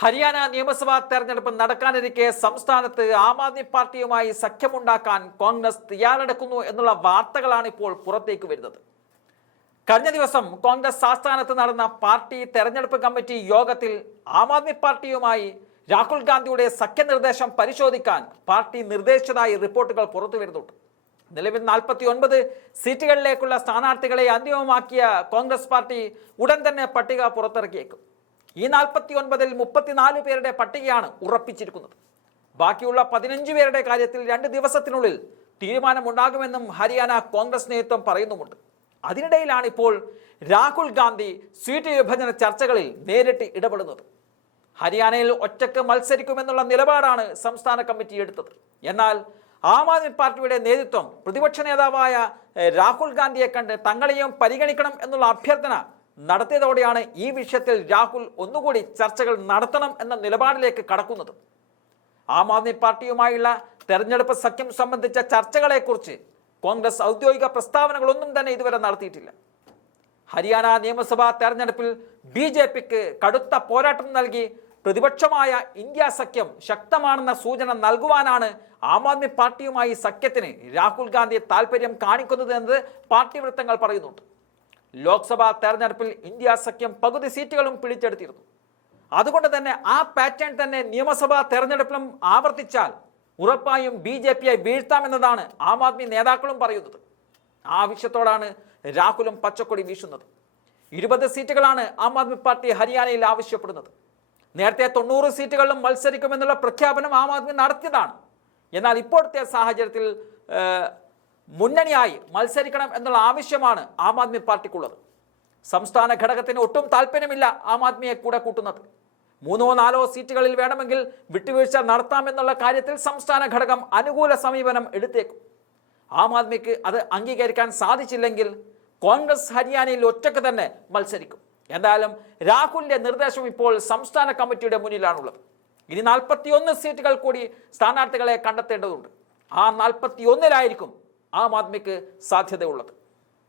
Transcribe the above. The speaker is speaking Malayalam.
ഹരിയാന നിയമസഭാ തെരഞ്ഞെടുപ്പ് നടക്കാനിരിക്കെ സംസ്ഥാനത്ത് ആം ആദ്മി പാർട്ടിയുമായി സഖ്യമുണ്ടാക്കാൻ കോൺഗ്രസ് തയ്യാറെടുക്കുന്നു എന്നുള്ള വാർത്തകളാണ് ഇപ്പോൾ പുറത്തേക്ക് വരുന്നത്. കഴിഞ്ഞ ദിവസം കോൺഗ്രസ് ആസ്ഥാനത്ത് നടന്ന പാർട്ടി തെരഞ്ഞെടുപ്പ് കമ്മിറ്റി യോഗത്തിൽ ആം ആദ്മി പാർട്ടിയുമായി രാഹുൽ ഗാന്ധിയുടെ സഖ്യനിർദ്ദേശം പരിശോധിക്കാൻ പാർട്ടി നിർദ്ദേശിച്ചതായി റിപ്പോർട്ടുകൾ പുറത്തു വരുന്നുണ്ട്. നിലവിൽ നാൽപ്പത്തി ഒൻപത് സീറ്റുകളിലേക്കുള്ള സ്ഥാനാർത്ഥികളെ അന്തിമമാക്കിയ കോൺഗ്രസ് പാർട്ടി ഉടൻ തന്നെ പട്ടിക പുറത്തിറക്കിയേക്കും. ഈ നാൽപ്പത്തി ഒൻപതിൽ മുപ്പത്തിനാല് പേരുടെ പട്ടികയാണ് ഉറപ്പിച്ചിരിക്കുന്നത്. ബാക്കിയുള്ള പതിനഞ്ച് പേരുടെ കാര്യത്തിൽ രണ്ട് ദിവസത്തിനുള്ളിൽ തീരുമാനമുണ്ടാകുമെന്നും ഹരിയാന കോൺഗ്രസ് നേതൃത്വം പറയുന്നുമുണ്ട്. അതിനിടയിലാണ് ഇപ്പോൾ രാഹുൽ ഗാന്ധി സീറ്റ് വിഭജന ചർച്ചകളിൽ നേരിട്ട് ഇടപെടുന്നത്. ഹരിയാനയിൽ ഒറ്റയ്ക്ക് മത്സരിക്കുമെന്നുള്ള നിലപാടാണ് സംസ്ഥാന കമ്മിറ്റി എടുത്തത്. എന്നാൽ ആം ആദ്മി പാർട്ടിയുടെ നേതൃത്വം പ്രതിപക്ഷ നേതാവായ രാഹുൽ ഗാന്ധിയെ കണ്ട് തങ്ങളെയും പരിഗണിക്കണം എന്നുള്ള അഭ്യർത്ഥന നടത്തിയതോടെയാണ് ഈ വിഷയത്തിൽ രാഹുൽ ഒന്നുകൂടി ചർച്ചകൾ നടത്തണം എന്ന നിലപാടിലേക്ക് കടക്കുന്നത്. ആം ആദ്മി പാർട്ടിയുമായുള്ള തെരഞ്ഞെടുപ്പ് സഖ്യം സംബന്ധിച്ച ചർച്ചകളെക്കുറിച്ച് കോൺഗ്രസ് ഔദ്യോഗിക പ്രസ്താവനകളൊന്നും തന്നെ ഇതുവരെ നടത്തിയിട്ടില്ല. ഹരിയാന നിയമസഭാ തെരഞ്ഞെടുപ്പിൽ ബി ജെ പിക്ക് കടുത്ത പോരാട്ടം നൽകി പ്രതിപക്ഷമായ ഇന്ത്യ സഖ്യം ശക്തമാണെന്ന സൂചന നൽകുവാനാണ് ആം ആദ്മി പാർട്ടിയുമായി സഖ്യത്തിന് രാഹുൽ ഗാന്ധി താൽപര്യം കാണിക്കുന്നത് എന്ന് പാർട്ടി വൃത്തങ്ങൾ പറയുന്നുണ്ട്. ലോക്സഭാ തെരഞ്ഞെടുപ്പിൽ ഇന്ത്യ സഖ്യം പകുതി സീറ്റുകളും പിടിച്ചെടുത്തിരുന്നു. അതുകൊണ്ട് തന്നെ ആ പാറ്റേൺ തന്നെ നിയമസഭാ തെരഞ്ഞെടുപ്പിലും ആവർത്തിച്ചാൽ ഉറപ്പായും ബി ജെ പിയെ വീഴ്ത്താമെന്നതാണ് ആം ആദ്മി നേതാക്കളും പറയുന്നത്. ആവശ്യത്തോടാണ് രാഹുലും പച്ചക്കൊടി വീശുന്നത്. ഇരുപത് സീറ്റുകളാണ് ആം ആദ്മി പാർട്ടി ഹരിയാനയിൽ ആവശ്യപ്പെടുന്നത്. നേരത്തെ തൊണ്ണൂറ് സീറ്റുകളിലും മത്സരിക്കുമെന്നുള്ള പ്രഖ്യാപനം ആം ആദ്മി നടത്തിയതാണ്. എന്നാൽ ഇപ്പോഴത്തെ സാഹചര്യത്തിൽ മുന്നണിയായി മത്സരിക്കണം എന്നുള്ള ആവശ്യമാണ് ആം ആദ്മി പാർട്ടിക്കുള്ളത്. സംസ്ഥാന ഘടകത്തിന് ഒട്ടും താല്പര്യമില്ല ആം ആദ്മിയെ കൂടെ കൂട്ടുന്നത്. മൂന്നോ നാലോ സീറ്റുകളിൽ വേണമെങ്കിൽ വിട്ടുവീഴ്ച നടത്താമെന്നുള്ള കാര്യത്തിൽ സംസ്ഥാന ഘടകം അനുകൂല സമീപനം എടുത്തേക്കും. ആം ആദ്മിക്ക് അത് അംഗീകരിക്കാൻ സാധിച്ചില്ലെങ്കിൽ കോൺഗ്രസ് ഹരിയാനയിൽ ഒറ്റയ്ക്ക് തന്നെ മത്സരിക്കും. എന്തായാലും രാഹുലിന്റെ നിർദ്ദേശം ഇപ്പോൾ സംസ്ഥാന കമ്മിറ്റിയുടെ മുന്നിലാണുള്ളത്. ഇനി നാൽപ്പത്തിയൊന്ന് സീറ്റുകൾ കൂടി സ്ഥാനാർത്ഥികളെ കണ്ടെത്തേണ്ടതുണ്ട്. ആ നാൽപ്പത്തി ഒന്നിലായിരിക്കും ആം ആദ്മിക്ക് സാധ്യതയുള്ളത്.